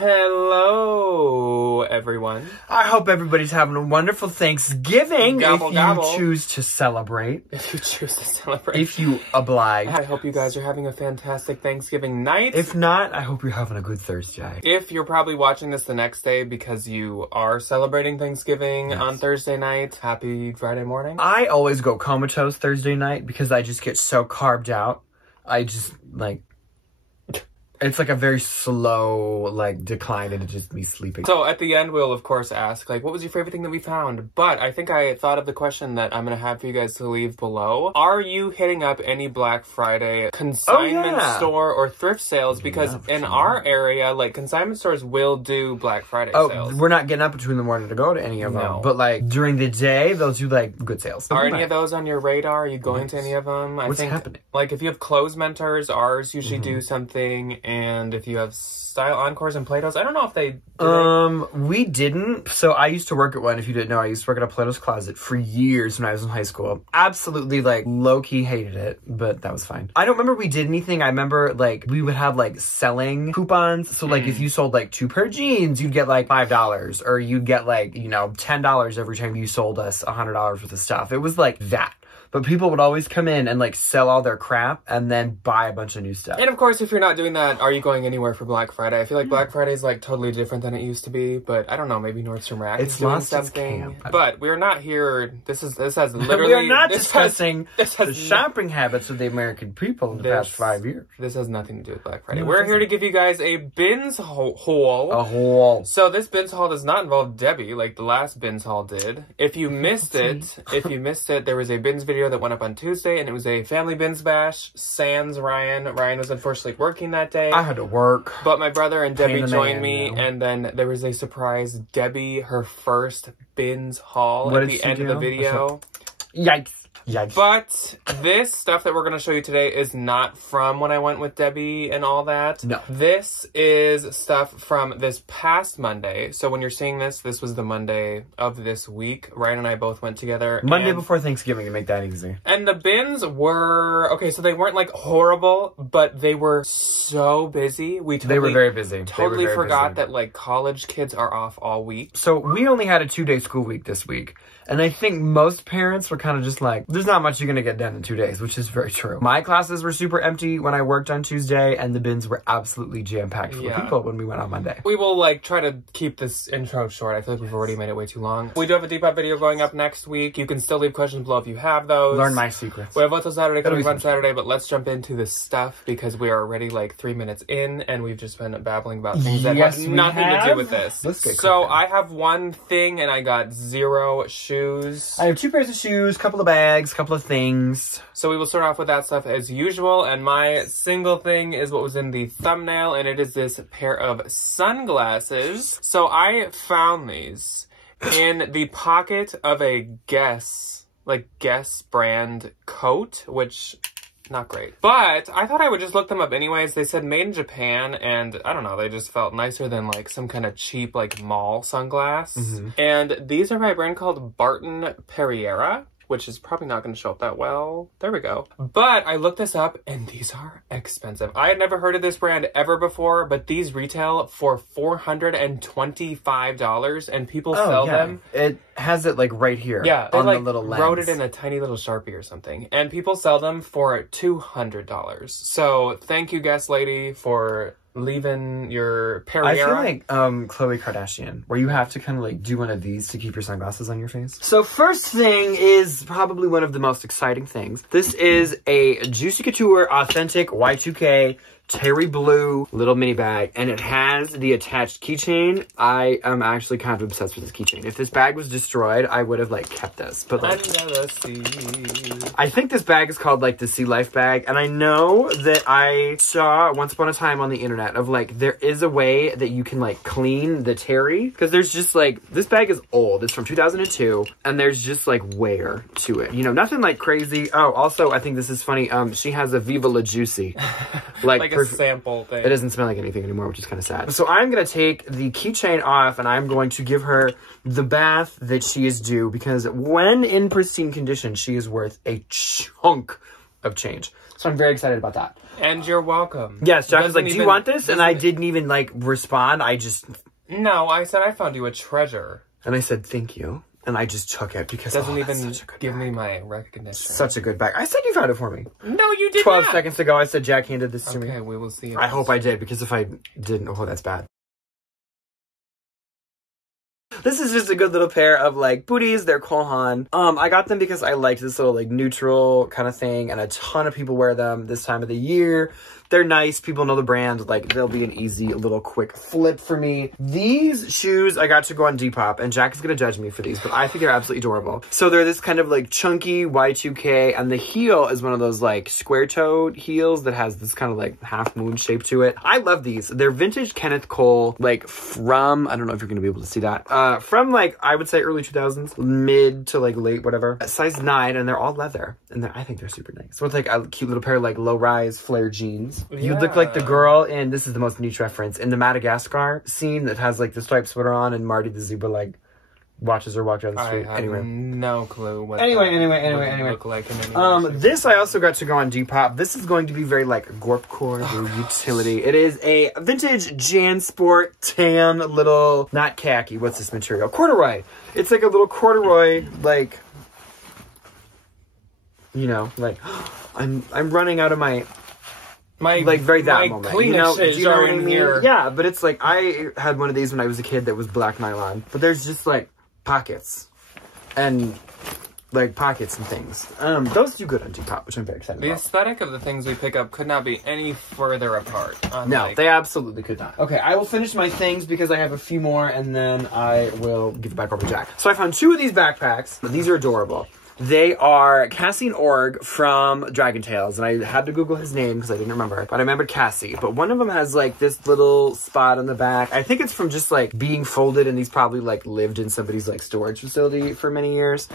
Hello, everyone. I hope everybody's having a wonderful Thanksgiving. Gobble, if you gobble. choose to celebrate. If you choose to celebrate. If you oblige. I hope you guys are having a fantastic Thanksgiving night. If not, I hope you're having a good Thursday. If you're probably watching this the next day because you are celebrating Thanksgiving on Thursday night, happy Friday morning. I always go comatose Thursday night because I just get so carved out. I just, like... It's like a very slow, like, decline into just me sleeping. So at the end, we'll of course ask, like, what was your favorite thing that we found? But I think I thought of the question that I'm going to have for you guys to leave below. Are you hitting up any Black Friday consignment store or thrift sales? Because in our area, like, consignment stores will do Black Friday sales. We're not getting up between the morning to go to any of them. But, like, during the day, they'll do, like, good sales. Are any of those on your radar? Are you going to any of them? What's happening? Like, if you have clothes mentors, ours usually do something. And if you have style encores and Play-Dohs, I don't know if they... We didn't. So I used to work at one, if you didn't know. I used to work at a Play-Dohs closet for years when I was in high school. Absolutely, like, low-key hated it, but that was fine. I don't remember we did anything. I remember, like, we would have, like, selling coupons. So, like, if you sold, like, 2 pair of jeans, you'd get, like, $5. Or you'd get, like, you know, $10 every time you sold us $100 worth of stuff. It was, like, that. But people would always come in and, like, sell all their crap and then buy a bunch of new stuff. And, of course, if you're not doing that, are you going anywhere for Black Friday? I feel like Black Friday is, like, totally different than it used to be. But, I don't know, maybe Nordstrom Rack is doing something. But we're not here. This has literally... We are not discussing the shopping habits of the American people in the past 5 years. This has nothing to do with Black Friday. We're here to give you guys a bins haul. A haul. So, this bins haul does not involve Debbie, like the last bins haul did. If you missed it, there was a bins video that went up on Tuesday. And it was a family bins bash. Sans Ryan. Ryan was unfortunately working that day. I had to work. But my brother and Debbie joined me. And then there was a surprise Debbie, her first bins haul at the end of the video. Yikes. Yikes. But this stuff that we're going to show you today is not from when I went with Debbie and all that. No. This is stuff from this past Monday. So when you're seeing this, this was the Monday of this week. Ryan and I both went together. Monday before Thanksgiving to make that easy. And the bins were... Okay, so they weren't, like, horrible, but they were so busy. They were very busy. Totally forgot that, like, college kids are off all week. So we only had a 2-day school week this week. And I think most parents were kind of just like, there's not much you're going to get done in 2 days, which is very true. My classes were super empty when I worked on Tuesday, and the bins were absolutely jam-packed full of people when we went on Monday. We will, like, try to keep this intro short. I feel like we've already made it way too long. We do have a Depop video going up next week. You can still leave questions below if you have those. Learn my secrets. We have Voto Saturday coming on Saturday, but let's jump into the stuff because we are already, like, 3 minutes in, and we've just been babbling about things that have nothing to do with this. So I have one thing, and I got 0 shoes. I have 2 pairs of shoes, couple of bags, couple of things. So we will start off with that stuff as usual. And my single thing is what was in the thumbnail. And it is this pair of sunglasses. So I found these in the pocket of a Guess brand coat, which... not great. But I thought I would just look them up anyways. They said made in Japan, and I don't know, they just felt nicer than like some kind of cheap like mall sunglass. And these are by a brand called Barton Perriera, which is probably not going to show up that well. There we go. But I looked this up, and these are expensive. I had never heard of this brand ever before, but these retail for $425, and people sell them. It has it, like, right here. Yeah, on like, the little lens. Wrote it in a tiny little Sharpie or something. And people sell them for $200. So thank you, Guest Lady, for... leaving your Perriera. I feel like Khloe Kardashian, where you have to kind of like do one of these to keep your sunglasses on your face. So first thing is probably one of the most exciting things. This is a Juicy Couture Authentic Y2K Terry Blue little mini bag, and it has the attached keychain. I am actually kind of obsessed with this keychain. If this bag was destroyed, I would have like kept this. But like, I think this bag is called like the Sea Life bag, and I know that I saw once upon a time on the internet of like there is a way that you can like clean the Terry, because there's just like this bag is old. It's from 2002, and there's just like wear to it. You know, nothing like crazy. Oh, also I think this is funny. She has a Viva La Juicy, like a sample thing. It doesn't smell like anything anymore, which is kind of sad. So I'm going to take the keychain off, and I'm going to give her the bath that she is due, because when in pristine condition, she is worth a chunk of change. So I'm very excited about that. And you're welcome. Yes, Jack was like, do you want this? And I didn't even, like, respond. I just... No, I said I found you a treasure. And I said, thank you. And I just took it because doesn't even give me my recognition. Such a good bag. I said you found it for me. No, you did 12 not. seconds ago, I said Jack handed this to me. Okay, we will see. I hope I did, because if I didn't, oh, that's bad. This is just a good little pair of, like, booties. They're Kohan. I got them because I liked this little, like, neutral kind of thing, and a ton of people wear them this time of the year. They're nice. People know the brand. Like, they'll be an easy, little quick flip for me. These shoes, I got to go on Depop, and Jack is going to judge me for these, but I think they're absolutely adorable. So they're this kind of, like, chunky Y2K, and the heel is one of those, like, square-toed heels that has this kind of, like, half-moon shape to it. I love these. They're vintage Kenneth Cole, like, from, I don't know if you're going to be able to see that, from, like, I would say early 2000s, mid to, like, late, whatever. Size 9, and they're all leather, and I think they're super nice. With, like, a cute little pair of, like, low-rise flare jeans. Yeah. You look like the girl in, this is the most niche reference, in the Madagascar scene that has, like, the striped sweater on and Marty the zebra, like, watches her walk down the street. I have no clue what anyway. look like in any this I also got to go on Depop. This is going to be very, like, Gorpcore or utility. It is a vintage JanSport tan little, not khaki, what's this material? Corduroy. It's like a little corduroy, like, you know, like, I'm running out of my like very that moment. You know, do you know what I mean? Here. Yeah, but it's like I had one of these when I was a kid that was black nylon. But there's just like pockets and things. Those do good on Depop, which I'm very excited about. The aesthetic of the things we pick up could not be any further apart. No, they absolutely could not. Okay, I will finish my things because I have a few more, and then I will give it back over to Jack. So I found 2 of these backpacks. These are adorable. They are Cassie and Org from Dragon Tales, and I had to Google his name because I didn't remember, but I remembered Cassie. But one of them has, like, this little spot on the back. I think it's from just, like, being folded, and these probably, like, lived in somebody's, like, storage facility for many years.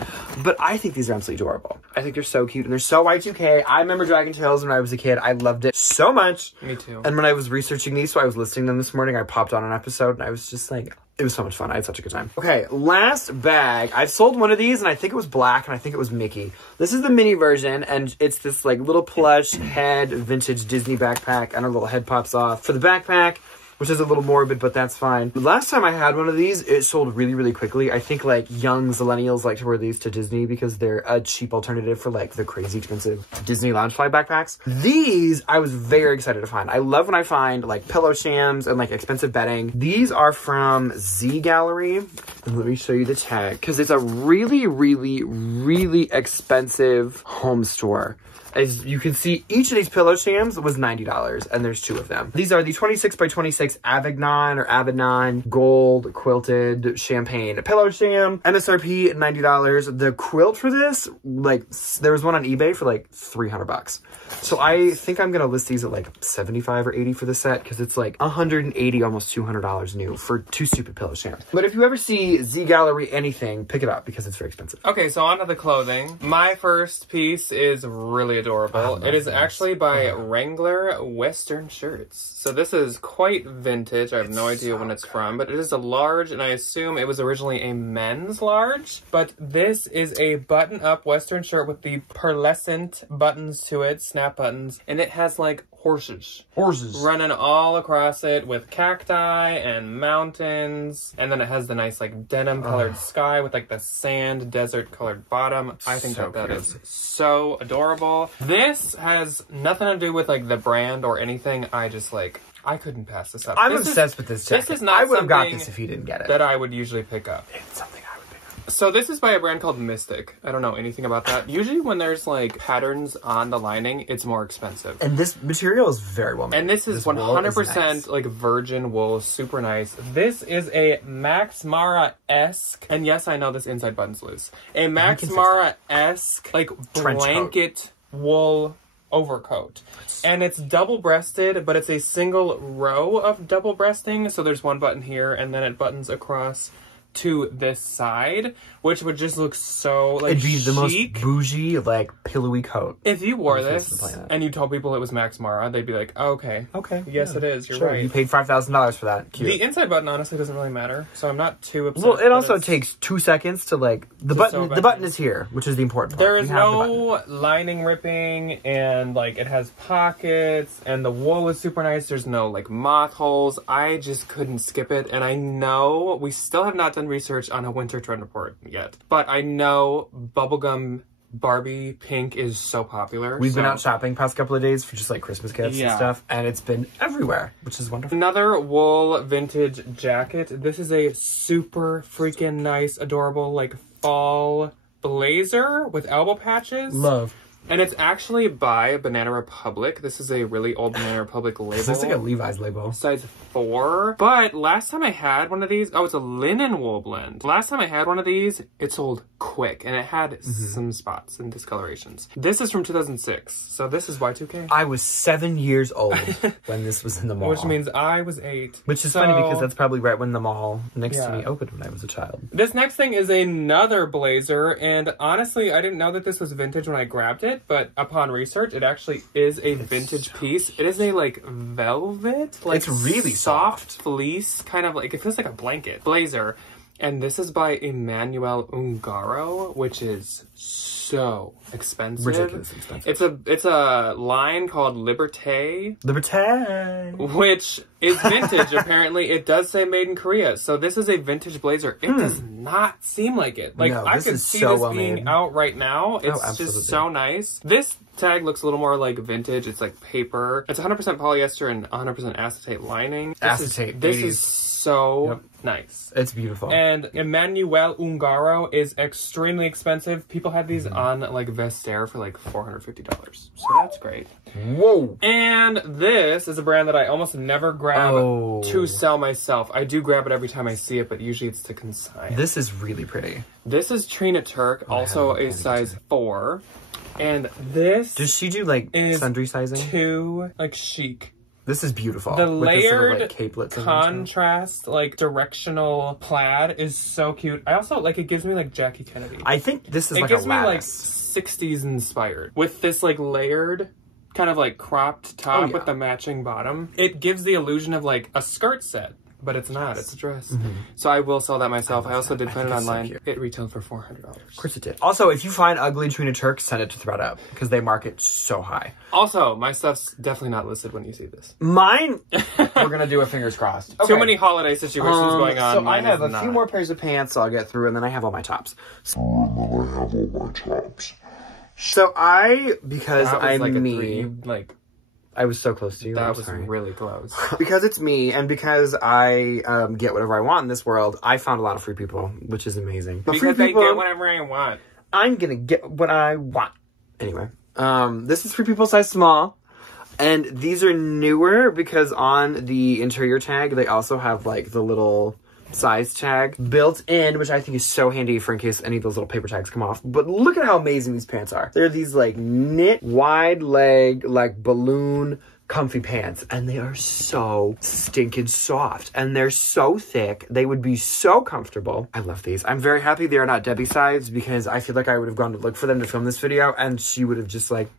But I think these are absolutely adorable. I think they're so cute, and they're so Y2K. I remember Dragon Tales when I was a kid. I loved it so much. Me too. And when I was researching these, so I was listing them this morning, I popped on an episode, and I was just like... It was so much fun. I had such a good time. Okay, last bag. I've sold one of these, and I think it was black, and I think it was Mickey. This is the mini version, and it's this, like, little plush head vintage Disney backpack, and a little head pops off. For the backpack, which is a little morbid, but that's fine. The last time I had one of these, it sold really, really quickly. I think, like, young Zillennials like to wear these to Disney because they're a cheap alternative for, like, the crazy expensive Disney Loungefly backpacks. These, I was very excited to find. I love when I find, like, pillow shams and, like, expensive bedding. These are from Z Gallery. And let me show you the tag, because it's a really, really, really expensive home store. As you can see, each of these pillow shams was $90, and there's 2 of them. These are the 26 by 26 Avignon or Abaddon gold quilted champagne pillow sham. MSRP $90. The quilt for this, like, there was one on eBay for like $300. So I think I'm gonna list these at like 75 or 80 for the set, because it's like 180, almost $200 new for 2 stupid pillow shams. But if you ever see Z Gallery anything, pick it up because it's very expensive. Okay, so on to the clothing. My first piece is really adorable. It is actually by Wrangler Western Shirts. So this is quite vintage. I have no idea when it's from, but it is a large, and I assume it was originally a men's large. But this is a button-up Western shirt with the pearlescent buttons to it, snap buttons, and it has like horses running all across it with cacti and mountains, and then it has the nice like denim colored sky with like the sand desert colored bottom. I think so that is so adorable. This has nothing to do with like the brand or anything. I just like, I couldn't pass this up. I'm obsessed with this jacket. This is not I would have got this if you didn't get it. That I would usually pick up. It's something I would pick up. So this is by a brand called Mystic. I don't know anything about that. Usually when there's like patterns on the lining, it's more expensive. And this material is very well made. And this is 100% nice. Like virgin wool, super nice. This is a Max Mara-esque, and yes, I know this inside button's loose. A Max Mara-esque like blanket wool overcoat, and it's double-breasted, but it's a single row of double breasting, so there's one button here and then it buttons across to this side, which would just look so like it'd be the chic. most bougie, like pillowy coat. If you wore this and you told people it was Max Mara, they'd be like, oh, okay, yes, it is. You're right. You paid $5,000 for that. Cute. The inside button honestly doesn't really matter, so I'm not too upset. Well, it also takes 2 seconds to like the button. The button is here, which is the important part. There is no lining ripping, and like it has pockets, and the wool is super nice. There's no like moth holes. I just couldn't skip it, and I know we still have not done research on a winter trend report yet, but I know bubblegum Barbie pink is so popular. We've been out shopping past couple of days for just like Christmas gifts and stuff, and it's been everywhere, which is wonderful. Another wool vintage jacket. This is a super freaking nice, adorable like fall blazer with elbow patches. Love. And it's actually by Banana Republic. This is a really old Banana Republic label. This looks like a Levi's label. Size 4. But last time I had one of these, oh, it's a linen wool blend. Last time I had one of these, it sold quick. And it had some spots and discolorations. This is from 2006. So this is Y2K. I was 7 years old when this was in the mall. Which means I was 8. Which is funny because that's probably right when the mall next to me opened when I was a child. This next thing is another blazer. And honestly, I didn't know that this was vintage when I grabbed it. But upon research, it actually is a vintage piece. It is a like velvet, like it's really soft fleece, kind of like it feels like a blanket blazer. And this is by Emmanuel Ungaro, which is so expensive. Ridiculously expensive. It's a line called Liberté. Liberté. Which is vintage, apparently. It does say made in Korea. So this is a vintage blazer. It does not seem like it. Like, no, I could see so this being out right now. It's just so nice. This tag looks a little more like vintage. It's like paper. It's 100% polyester and 100% acetate lining. This is so nice. It's beautiful. And Emmanuel Ungaro is extremely expensive. People had these on like Vestiaire for like $450. So that's great. Whoa. And this is a brand that I almost never grab to sell myself. I do grab it every time I see it, but usually it's to consign. This is really pretty. This is Trina Turk, also a size 4. And this does she do like sundry sizing? Too like chic. This is beautiful. The layered with this little, like, contrast, like directional plaid is so cute. I also like it gives me like Jackie Kennedy. I think this is it like gives a me like lattice. 60s inspired with this like layered kind of like cropped top with the matching bottom. It gives the illusion of like a skirt set. But it's not. It's a dress. So I will sell that myself. I also did find it online. So it retailed for $400. Of course it did. Also, if you find ugly Trina Turk, send it to ThredUp because they market so high. Also, my stuff's definitely not listed when you see this. Mine, we're going to do a fingers crossed. Okay. Too many holiday situations going on. So I have a few more pairs of pants I'll get through, and then I have all my tops. So because I'm like me, I was so close to you. That was really close. Because it's me, and because I get whatever I want in this world, I found a lot of free people, which is amazing. But because I get whatever I want. I'm gonna get what I want. Anyway, this is Free People size small. And these are newer because on the interior tag, they also have like the little size tag built in, which I think is so handy for in case any of those little paper tags come off. But look at how amazing these pants are. They're these like knit, wide leg, like balloon comfy pants, and they are so stinking soft, and they're so thick. They would be so comfortable. I love these. I'm very happy they are not Debbie size because I feel like I would have gone to look for them to film this video, and she would have just like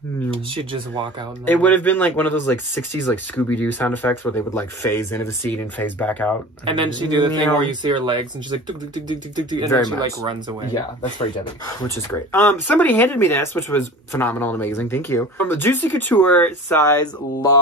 she'd just walk out. It would have been like one of those like 60s like Scooby-Doo sound effects where they would like phase into the scene and phase back out. And then she'd do the thing where you see her legs and she's like duk, duk, duk, duk, duk, duk, and then she like runs away. Yeah, that's very Debbie, which is great. Somebody handed me this, which was phenomenal and amazing. Thank you. From a Juicy Couture size large,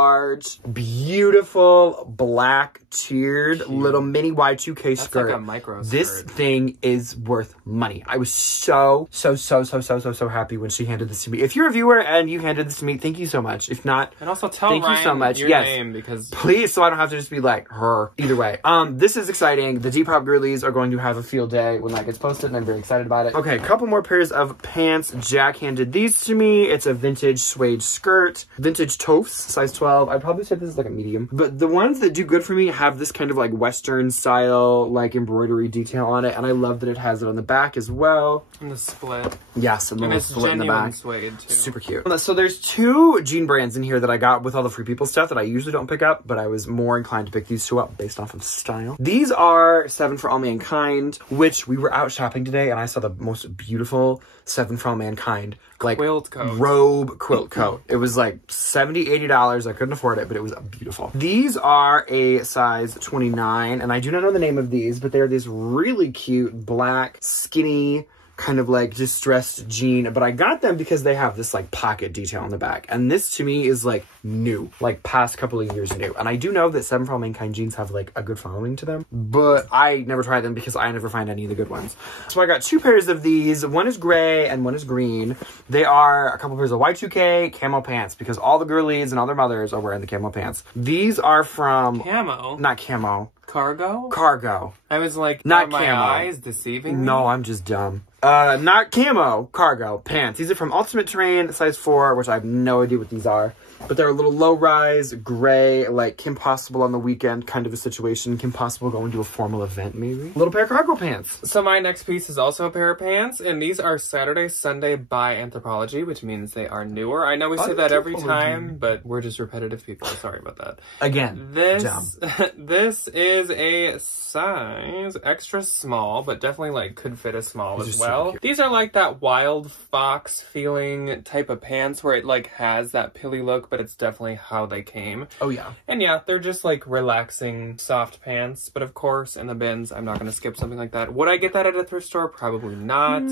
beautiful black tiered little mini Y2K skirt. That's like a micro skirt. This thing is worth money. I was so happy when she handed this to me. If you're a viewer and you handed this to me, thank you so much. If not, and also tell thank Ryan you so much. Your name because please, so I don't have to just be like her. Either way, this is exciting. The Depop girlies are going to have a field day when that gets posted, and I'm very excited about it. Okay, a couple more pairs of pants. Jack handed these to me. It's a vintage suede skirt, vintage toffs, size 12. 12. I'd probably say this is like a medium. But the ones that do good for me have this kind of like Western style, like embroidery detail on it. And I love that it has it on the back as well. And the split. Yes, a little split in the back. Suede too. Super cute. So there's 2 jean brands in here that I got with all the Free People stuff that I usually don't pick up, but I was more inclined to pick these 2 up based off of style. These are 7 for All Mankind, which we were out shopping today and I saw the most beautiful 7 for All Mankind like quilt coat. Robe quilt coat. It was like $70, $80. I couldn't afford it, but it was beautiful. These are a size 29, and I do not know the name of these, but they're this really cute black skinny kind of like distressed jean, but I got them because they have this like pocket detail on the back, and this to me is like new, like past couple of years new. And I do know that 7 for All Mankind jeans have like a good following to them, but I never tried them because I never find any of the good ones. So I got 2 pairs of these. One is gray and one is green. They are a couple pairs of Y2K camo pants because all the girlies and all their mothers are wearing the camo pants. These are from camo, not camo. Cargo? Cargo. I was like, not my camo. eyes deceiving me? No, I'm just dumb. Not camo. Cargo. Pants. These are from Ultimate Terrain, size 4, which I have no idea what these are. But they're a little low-rise, gray, like Kim Possible on the weekend kind of a situation. Kim Possible going to a formal event, maybe. A little pair of cargo pants. So my next piece is also a pair of pants, and these are Saturday, Sunday by Anthropologie, which means they are newer. I know we say that every time, but we're just repetitive people. Sorry about that. Again, this is a size extra small, but definitely like could fit a small as well. These are like that Wild Fox feeling type of pants where it like has that pilly look, but it's definitely how they came. Oh yeah. And yeah, they're just like relaxing soft pants, but of course in the bins I'm not going to skip something like that. Would I get that at a thrift store? Probably not.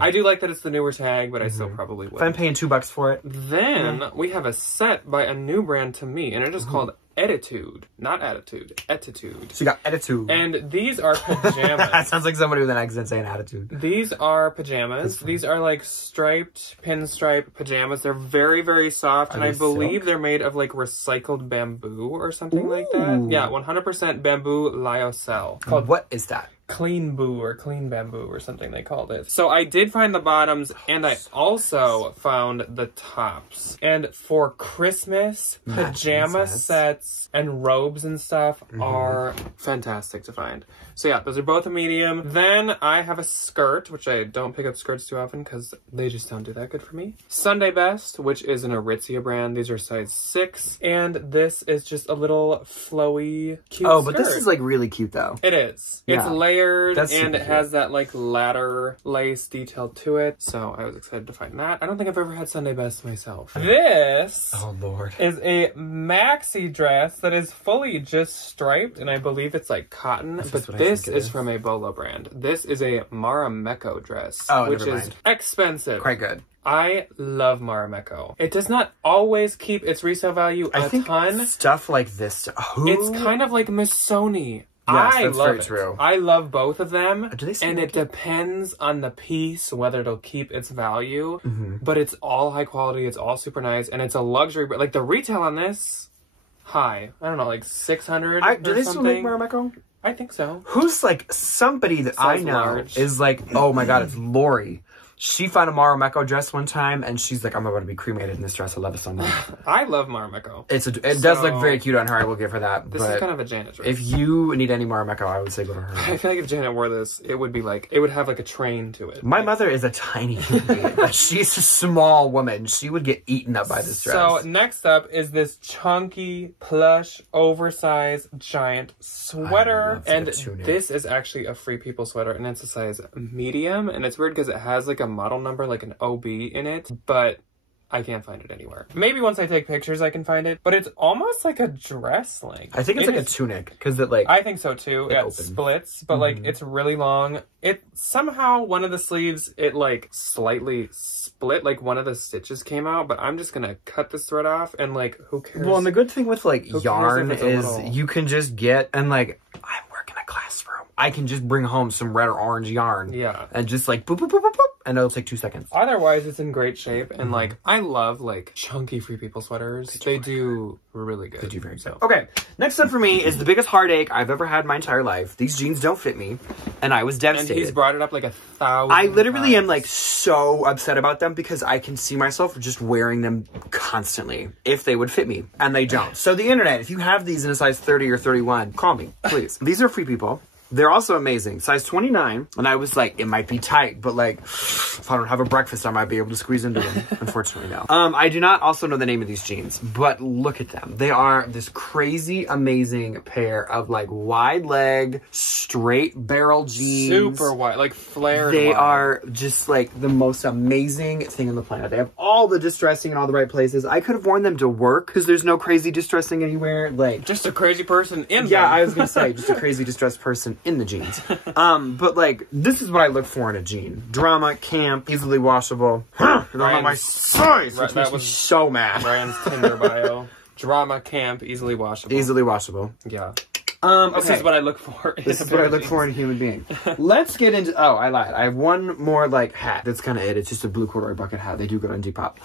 I do like that it's the newer tag, but I still probably would. If I'm paying $2 for it. Then we have a set by a new brand to me, and it is called Attitude. Not Attitude. Attitude. So you got Attitude. And these are pajamas. That sounds like somebody with an accent saying attitude. These are pajamas. These are like striped, pinstripe pajamas. They're very, very soft. And I believe they're made of like recycled bamboo or something like that. Yeah, 100% bamboo lyocell. Called what is that? Clean boo or clean bamboo or something they called it. So I did find the bottoms and I also found the tops. And for Christmas, pajama sets and robes and stuff are fantastic to find. So yeah, those are both a medium. Then I have a skirt, which I don't pick up skirts too often because they just don't do that good for me. Sunday Best, which is an Aritzia brand. These are size 6. And this is just a little flowy, cute skirt. But this is like really cute though. It is. Yeah. It's layered and it has that like ladder lace detail to it. So I was excited to find that. I don't think I've ever had Sunday Best myself. This oh Lord is a maxi dress that is fully just striped, and I believe it's like cotton, but this is from a Bolo brand. This is a Marimekko dress, which is expensive. Quite good. I love Marimekko. It does not always keep its resale value a ton. Stuff like this. It's kind of like Missoni. Yes, I that's love very it. True. I love both of them, and it depends on the piece whether it'll keep its value. But it's all high quality. It's all super nice, and it's a luxury. But like the retail on this, high. I don't know, like 600. Do they still make Marimekko? I think so. Who's like somebody that I know is like, oh my god, it's Lori. She found a Marimekko dress one time, and she's like, I'm about to be cremated in this dress. I love it so much. I love Marimekko. It does look very cute on her. I will give her that. This is kind of a Janet dress. If you need any Marimekko, I would say go to her. I feel like if Janet wore this, it would be like, it would have like a train to it. My mother is a tiny human. She's a small woman. She would get eaten up by this dress. So next up is this chunky, plush, oversized, giant sweater. And this is actually a Free People sweater, and it's a size medium. And it's weird because it has like a model number, like an OB in it, but I can't find it anywhere. Maybe once I take pictures I can find it, but it's almost like a dress length. I think it's like a tunic, because it like... I think so too. It splits, but like it's really long. It somehow, one of the sleeves, it like slightly split, like one of the stitches came out, but I'm just gonna cut this thread off and like, who cares? Well, and the good thing with like yarn is you can just get, and like, I work in a classroom. I can just bring home some red or orange yarn. Yeah. And just like boop, boop, boop, boop, boop. and it'll take 2 seconds. Otherwise, it's in great shape. And like, I love like chunky Free People sweaters. They do really good. They do very good. Okay, next up for me is the biggest heartache I've ever had in my entire life. These jeans don't fit me, and I was devastated. And he's brought it up like 1,000 I literally times. am like so upset about them because I can see myself just wearing them constantly if they would fit me, and they don't. So the internet, if you have these in a size 30 or 31, call me, please. These are Free People. They're also amazing. Size 29. And I was like, it might be tight, but like, if I don't have a breakfast, I might be able to squeeze into them. Unfortunately, no. I do not also know the name of these jeans, but look at them. They are this crazy, amazing pair of like wide leg, straight barrel jeans. Super wide, like flared They wide. are just like the most amazing thing on the planet. They have all the distressing in all the right places. I could have worn them to work because there's no crazy distressing anywhere. Like, just a crazy person in yeah, them. I was gonna say just a crazy distressed person in the jeans. But like, this is what I look for in a jean: drama, camp, easily washable. I don't know my size, which makes me so mad. Ryan's Tinder bio: drama, camp, easily washable. Easily washable. Yeah. Okay. This is what I look for. This is what I look for in a human being. Let's get into... Oh, I lied. I have one more, like, hat. That's kind of it. It's just a blue corduroy bucket hat. They do go on Depop.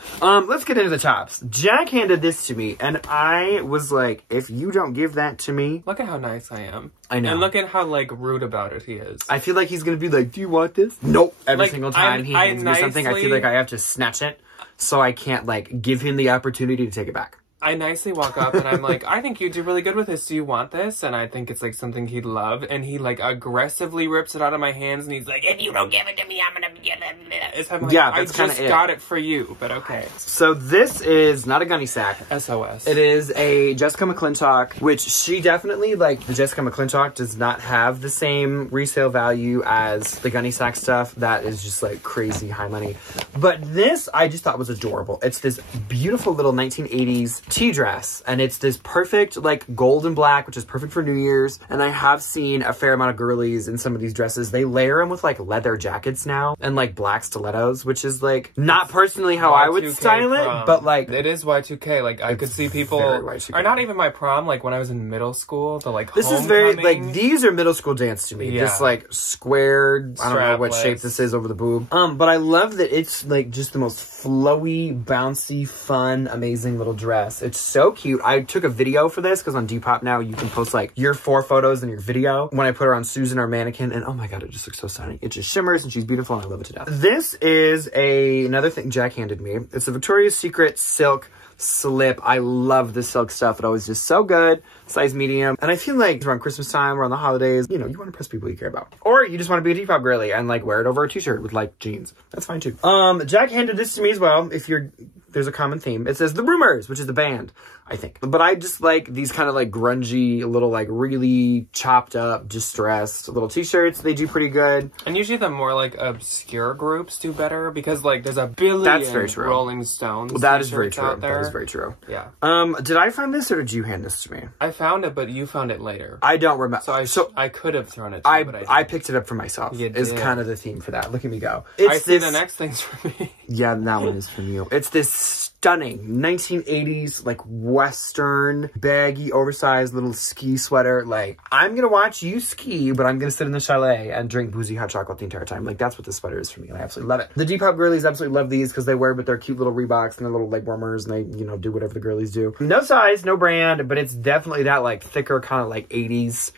Let's get into the tops. Jack handed this to me, and I was like, if you don't give that to me... Look at how nice I am. I know. And look at how, like, rude about it he is. I feel like he's going to be like, do you want this? Nope. Every Like, single time he hands me something, I feel like I have to snatch it, so I can't, like, give him the opportunity to take it back. I nicely walk up and I'm like, I think you do really good with this. Do you want this? And I think it's like something he'd love. And he like aggressively rips it out of my hands and he's like, if you don't give it to me, I'm gonna get it. I'm like, yeah, that's kind of it. I just got it for you, but okay. So this is not a gunny sack. SOS. It is a Jessica McClintock, which she definitely, like, the Jessica McClintock does not have the same resale value as the gunny sack stuff. That is just like crazy high money. But this I just thought was adorable. It's this beautiful little 1980s tea dress, and it's this perfect like gold and black, which is perfect for New Year's. And I have seen a fair amount of girlies in some of these dresses. They layer them with like leather jackets now and like black stilettos, which is like not personally how I would style it, but like it is Y2K. Like I could see people, or not even my prom, like when I was in middle school, the like this is very like these are middle school dance to me. Yeah. This like squared, I don't know what shape this is over the boob. But I love that it's like just the most flowy, bouncy, fun, amazing little dress. It's so cute. I took a video for this because on Depop now you can post like your 4 photos and your video. When I put her on Susan, our mannequin, and oh my god, it just looks so stunning. It just shimmers and she's beautiful and I love it to death. This is another thing Jack handed me. It's a Victoria's Secret silk slip. I love the silk stuff. It always just so good. Size medium. And I feel like around Christmas time, around the holidays, you know, you want to impress people you care about. Or you just want to be a Depop girly and like wear it over a t-shirt with like jeans. That's fine too. Jack handed this to me as well. There's a common theme. It says The Rumors, which is the band, I think. But I just like these kind of like grungy, little like really chopped up, distressed little t-shirts. They do pretty good. And usually the more like obscure groups do better because like there's a billion That's very true. Rolling Stones. Well, that is very true. That is very true. Yeah. Did I find this or did you hand this to me? I found it, but you found it later. I don't remember. So I could have thrown it to you, but I picked it up for myself. You is did. kind of the theme for that. Look at me go. I see the next thing's for me. Yeah, that one is from you. It's this stunning 1980s like Western baggy oversized little ski sweater. Like, I'm gonna watch you ski, but I'm gonna sit in the chalet and drink boozy hot chocolate the entire time. Like, that's what this sweater is for me, and I absolutely love it. The Depop girlies absolutely love these because they wear with their cute little Reeboks and their little leg warmers, and they, you know, do whatever the girlies do. No size, no brand, but it's definitely that like thicker kind of like 80s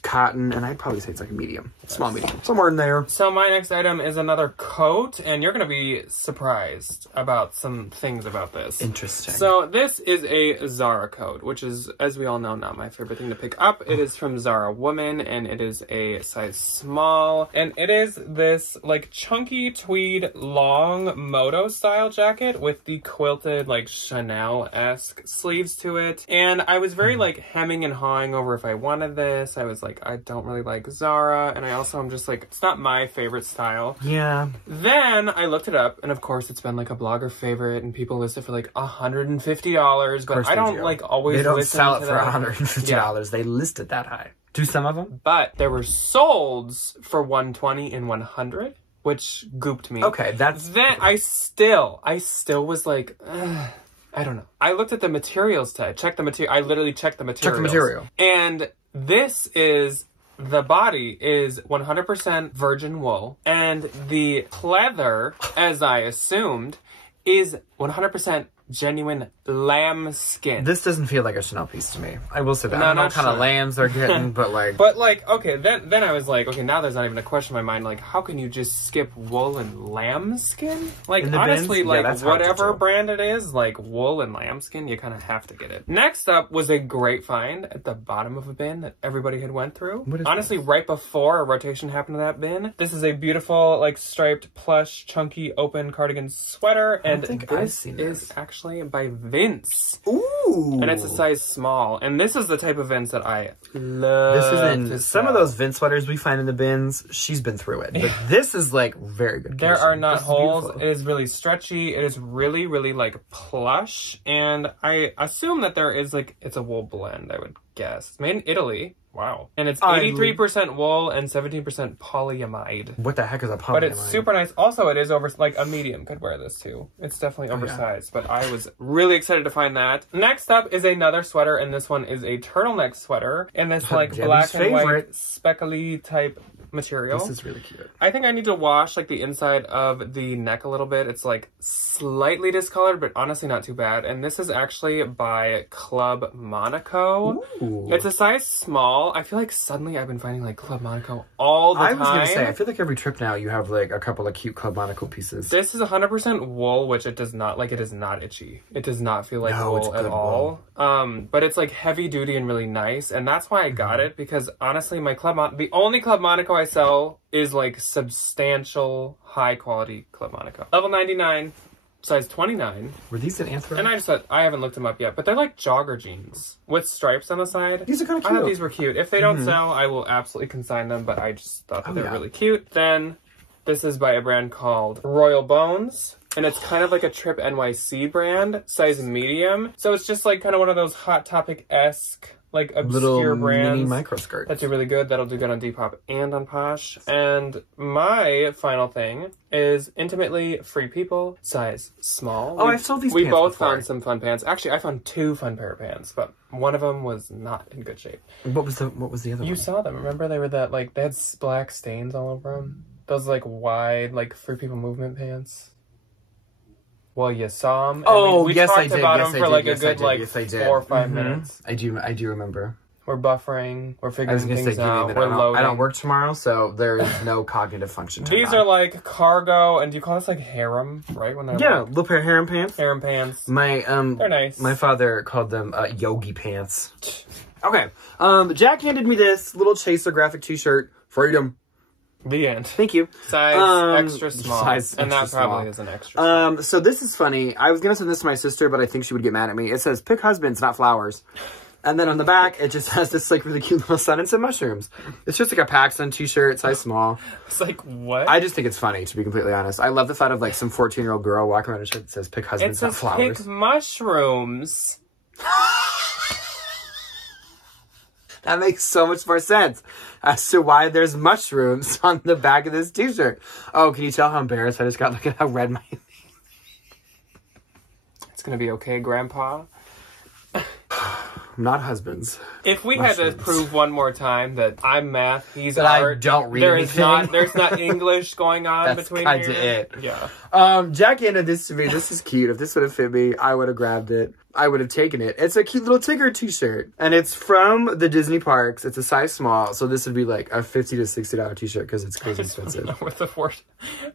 cotton, and I'd probably say it's like a medium, small medium, somewhere in there. So my next item is another coat, and you're gonna be surprised about some things about this. Interesting. So this is a Zara coat, which is, as we all know, not my favorite thing to pick up. It is from Zara Woman, and it is a size small, and it is this like chunky tweed long moto style jacket with the quilted like Chanel-esque sleeves to it. And I was very like hemming and hawing over if I wanted this. I was like, I don't really like Zara, and I also am just like, it's not my favorite style. Yeah. Then I looked it up, and of course it's been like a blogger favorite, and people list it for like $150, but I don't like always they don't listen sell it to for that. $150. Yeah. They list it that high. Do some of them? But there were solds for $120 and $100, which gooped me. Okay, that's... Then I still was like, ugh, I don't know. I looked at the materials tag, checked the material. I literally checked the materials. Check the material. And this is the body is 100% virgin wool, and the pleather, as I assumed, is 100% genuine lamb skin. This doesn't feel like a Chanel piece to me. I will say that. No, I don't know not what kind of sure. lambs they're getting, but like... But like, okay, then I was like, okay, now there's not even a question in my mind, like, how can you just skip wool and lamb skin? Like, In the honestly, bins? Yeah, like, that's hard to whatever do. brand it is, like, wool and lambskin, you kind of have to get it. Next up was a great find at the bottom of a bin that everybody had went through. What is Honestly, right before a rotation happened to that bin. This is a beautiful, like, striped, plush, chunky, open cardigan sweater, I and don't think I've this seen is this. actually by Vince. Ooh! And it's a size small. And this is the type of Vince that I love. This is to in some of sell. those Vince sweaters we find in the bins. She's been through it, but this is like very good. There condition. are not This is holes. beautiful. It is really stretchy. It is really, really like plush. And I assume that there is like, it's a wool blend, I would guess. It's made in Italy. Wow. And it's 83% wool and 17% polyamide. What the heck is a polyamide? But it's super nice. Also, it is over, like a medium could wear this too. It's definitely oversized, but I was really excited to find that. Next up is another sweater, and this one is a turtleneck sweater in this like Jenny's black and white favorite. speckly type material. This is really cute. I think I need to wash like the inside of the neck a little bit. It's like slightly discolored, but honestly not too bad. And this is actually by Club Monaco. Ooh. It's a size small. I feel like suddenly I've been finding like Club Monaco all the time. I was gonna say, I feel like every trip now you have like a couple of cute Club Monaco pieces. This is 100% wool, which it does not, like, it is not itchy. It does not feel like No, it's wool at good all. But it's like heavy duty and really nice. And that's why I got it, because honestly, the only Club Monaco I sell is like substantial, high quality Club Monaco. Level 99, size 29. Were these an Anthro? And I just thought, I haven't looked them up yet, but they're like jogger jeans with stripes on the side. These are kind of I cute. thought these were cute. If they don't sell, I will absolutely consign them, but I just thought that they're really cute. Then, this is by a brand called Royal Bones, and it's kind of like a Trip NYC brand, size medium. So it's just like kind of one of those Hot Topic-esque, like obscure little brands. mini micro skirt. That do really good. That'll do good on Depop and on Posh. And my final thing is Intimately Free People, size small. Oh, I've sold these We pants both before. found some fun pants. Actually, I found 2 fun pair of pants, but one of them was not in good shape. What was the other one? You saw them. Remember they were that, like, they had black stains all over them? Those, like, wide, like, Free People movement pants. Well, you saw them. We yes, I talked did. about Yes, them I for did. like Yes, a good I did. like Yes, I did. 4 or 5 minutes. I do remember. We're buffering. We're I figuring was gonna say, things out. that We're loading. I don't work tomorrow, so there is no cognitive function. These are like cargo, and do you call this like harem? Right when they're like little pair of harem pants. harem pants. My They're nice. My father called them yogi pants. Okay. Jack handed me this little Chaser graphic T-shirt. Freedom. The end. Thank you. Size extra small, size and that extra probably small. is an extra. Small. So this is funny. I was gonna send this to my sister, but I think she would get mad at me. It says "Pick husbands, not flowers," and then on the back it just has this like really cute little sun and some mushrooms. It's just like a PacSun T-shirt, size small. It's like what? I just think it's funny, to be completely honest. I love the thought of like some 14-year-old girl walking around in a shirt that says "Pick it husbands, not says flowers." pick mushrooms. That makes so much more sense as to why there's mushrooms on the back of this T-shirt. Oh, can you tell how embarrassed I just got? Look at how red my... It's gonna be okay, Grandpa. Not husbands. If we had to prove one more time that I'm math, he's That I art, don't read there is anything. there's not English going on That's between kinda here. it. Yeah. Jack handed this to me. This is cute. If this would have fit me, I would have grabbed it. I would have taken it. It's a cute little Tigger T-shirt. And it's from the Disney parks. It's a size small. So this would be like a $50 to $60 T-shirt because it's crazy expensive. Where did the word?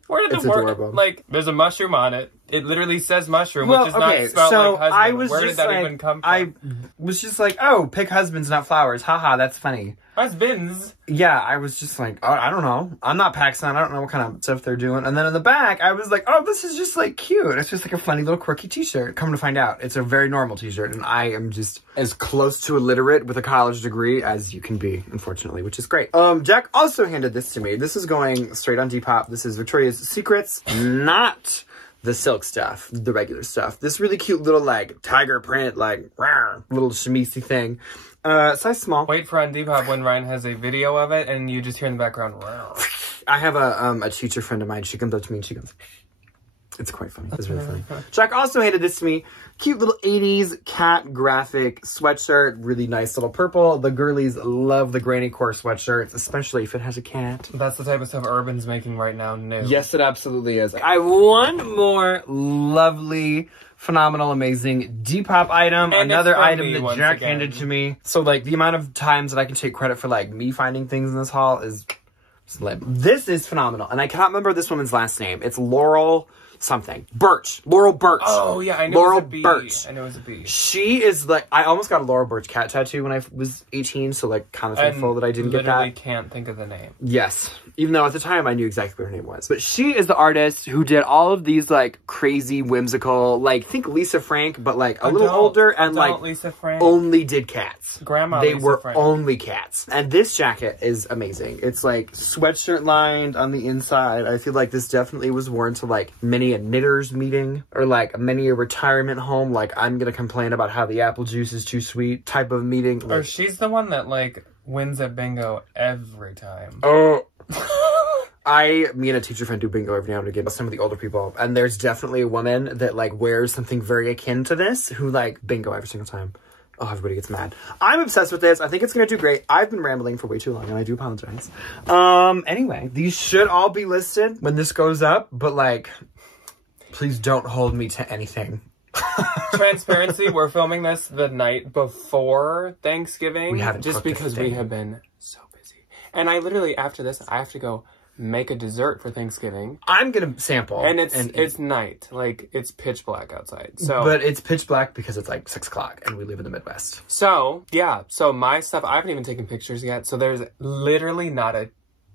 adorable. Like, there's a mushroom on it. It literally says mushroom, Well, which is not okay, spelled so like husband. I was Where did just that like, even come from? I was just like, oh, pick husbands, not flowers. Haha, that's funny. Husbands. Yeah, I was just like, oh, I don't know. I'm not PacSun. I don't know what kind of stuff they're doing. And then in the back, I was like, oh, this is just like cute. It's just like a funny little quirky T-shirt. Come to find out, it's a very normal T-shirt. And I am just as close to illiterate with a college degree as you can be, unfortunately, which is great. Jack also handed this to me. This is going straight on Depop. This is Victoria's Secrets, not the silk stuff, the regular stuff. This really cute little like tiger print, like rawr, little chemisey thing. Size small. Wait for on Depop when Ryan has a video of it and you just hear in the background, wow. I have a teacher friend of mine. She comes up to me and she goes, It's quite funny. It's really funny. Jack also handed this to me. Cute little 80s cat graphic sweatshirt. Really nice little purple. The girlies love the granny core sweatshirts, especially if it has a cat. That's the type of stuff Urban's making right now, new. Yes, it absolutely is. I have one more lovely, phenomenal, amazing Depop item. And another item me, that Jack handed to me. So, like, the amount of times that I can take credit for, like, me finding things in this haul is slim. This is phenomenal. And I cannot remember this woman's last name. It's Laurel something. Birch. Laurel Birch. Oh, yeah, I know Laurel it was a B. Birch. I know it was a B. She is like, I almost got a Laurel Birch cat tattoo when I was 18, so like kind of thankful that I didn't get that. I literally can't think of the name. Yes. Even though at the time I knew exactly what her name was. But she is the artist who did all of these like crazy, whimsical, like think Lisa Frank, but like a little older and like Lisa Frank. only did cats. Grandma They Lisa were Frank. only cats. And this jacket is amazing. It's like sweatshirt lined on the inside. I feel like this definitely was worn to like many a knitter's meeting or like many a retirement home. Like I'm going to complain about how the apple juice is too sweet type of meeting. Like, or she's the one that like wins at bingo every time. Oh. Me and a teacher friend do bingo every now and again with some of the older people. And there's definitely a woman that like wears something very akin to this who like bingo every single time. Oh, everybody gets mad. I'm obsessed with this. I think it's going to do great. I've been rambling for way too long and I do apologize. Anyway, these should all be listed when this goes up, but like, please don't hold me to anything. Transparency, we're filming this the night before Thanksgiving. We haven't just because we have been so busy. And I literally, after this, I have to go make a dessert for Thanksgiving. I'm gonna sample. And it's night. Like, it's pitch black outside. So, but it's pitch black because it's like 6 o'clock and we live in the Midwest. So, yeah. So my stuff, I haven't even taken pictures yet. So there's literally not a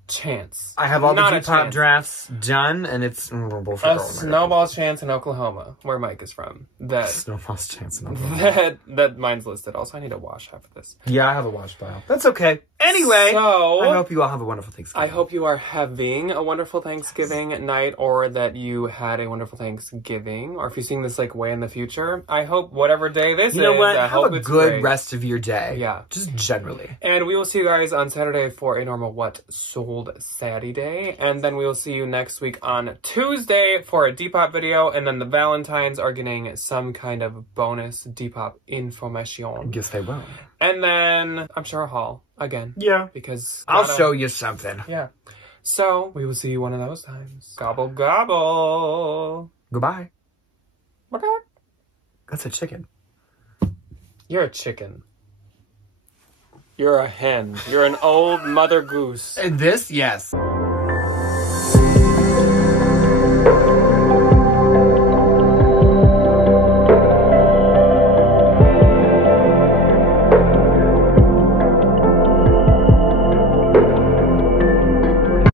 chance. I have all the Depop drafts done, and it's a snowball's chance in Oklahoma, where Mike is from. That snowball's chance in Oklahoma. That mine's listed. Also, I need to wash half of this. Yeah, I have a wash file. That's okay. Anyway, so I hope you all have a wonderful Thanksgiving. I hope you are having a wonderful Thanksgiving night, or that you had a wonderful Thanksgiving, or if you're seeing this like way in the future. I hope whatever day this is, you know what? I hope have a it's good great. Rest of your day. Yeah, just generally. And we will see you guys on Saturday for a normal What Sold Saturday, and then we will see you next week on Tuesday for a Depop video, and then the Valentines are getting some kind of bonus Depop information. Guess they will. And then I'm sure a haul again. Yeah, because I'll show you something. Yeah. So we will see you one of those times. Gobble gobble. Goodbye. That's a chicken. You're a chicken. You're a hen. You're an old mother goose. And this, yes.